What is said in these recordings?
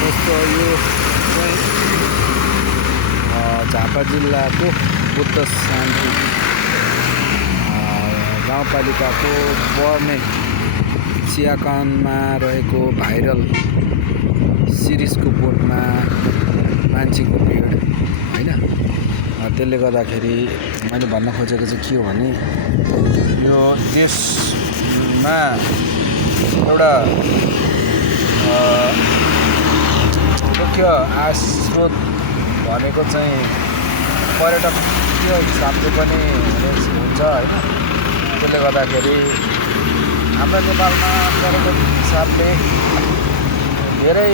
दोस्तों यो चाहिँ झापा जिल्लाको बुद्ध शान्ति गाउँपालिकाको पर्ने चियाकमानमा रहेको भाइरल सिरिजको बोटमा मान्छेको भिड हैन। त्यसले गर्दाखेरि मैले भन्न खोजेको चाहिँ के हो भने यो देशमा एउटा मुख्य आय स्रोत भनेको चाहिँ पर्यटकीय हिसाबले पनि हुन्छ हैन। त्यसले गर्दाखेरि हाम्रो नेपालमा पर्यटक हिसाबले धेरै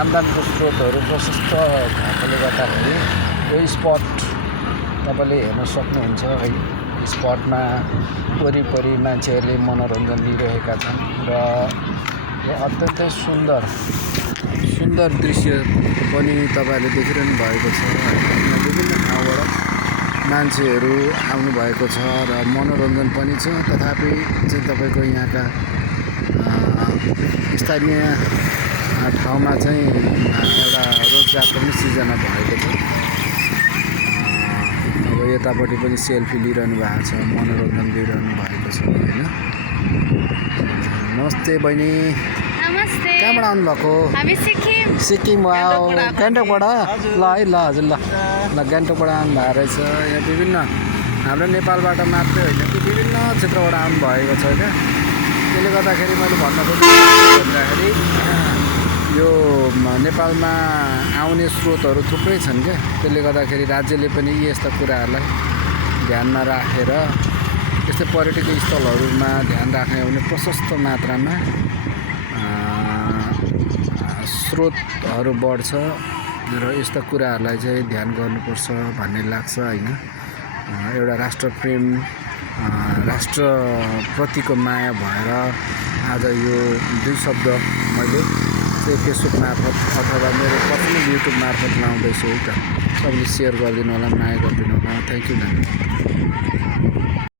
आम्दानीको स्रोतहरू प्रशस्त भएकोले गर्दाखेरि यो स्पट तपाईँले हेर्न सक्नुहुन्छ है। स्पटमा वरिपरि मान्छेहरूले मनोरञ्जन लिइरहेका छन् र यो अत्यन्तै सुन्दर दृश्य पनि तपाईँहरूले देखिरहनु भएको छ। विभिन्न ठाउँबाट मान्छेहरू आउनु भएको छ र मनोरञ्जन पनि छ। तथापि चाहिँ तपाईँको यहाँका स्थानीय ठाउँमा चाहिँ एउटा रोजगार पनि सिर्जना भएको छ। अब यतापट्टि पनि सेल्फी लिइरहनु भएको छ, मनोरञ्जन लिइरहनु भएको छ हैन। नमस्ते बहिनी। नमस्ते। कहाँबाट आउनु भएको? हामी सिक्किम गान्तोकबाट। ल है ल हजुर ल गान्तोकबाट आउनु भएको रहेछ। यहाँ विभिन्न हाम्रो नेपालबाट मात्रै होइन कि विभिन्न क्षेत्रबाट आउनु भएको छ होइन। त्यसले गर्दाखेरि मैले भन्न खोजेको भन्दाखेरि यो नेपालमा आउने स्रोतहरू थुप्रै छन् क्या। त्यसले गर्दाखेरि राज्यले पनि यस्ता कुराहरूलाई ध्यानमा राखेर यस्तै पर्यटकीय स्थलहरूमा ध्यान राख्ने हो भने प्रशस्त मात्रामा स्रोतहरू बढ्छ र यस्ता कुराहरूलाई चाहिँ ध्यान गर्नुपर्छ भन्ने लाग्छ हैन। एउटा राष्ट्रप्रेम राष्ट्रप्रतिको माया भएर आज यो दुई शब्द मैले फेसबुक मार्फत अथवा मेरो पर्सनल युट्युब मार्फत लाउँदैछु है त। तपाईँले सेयर गरिदिनु होला, माया गरिदिनु होला। Thank you.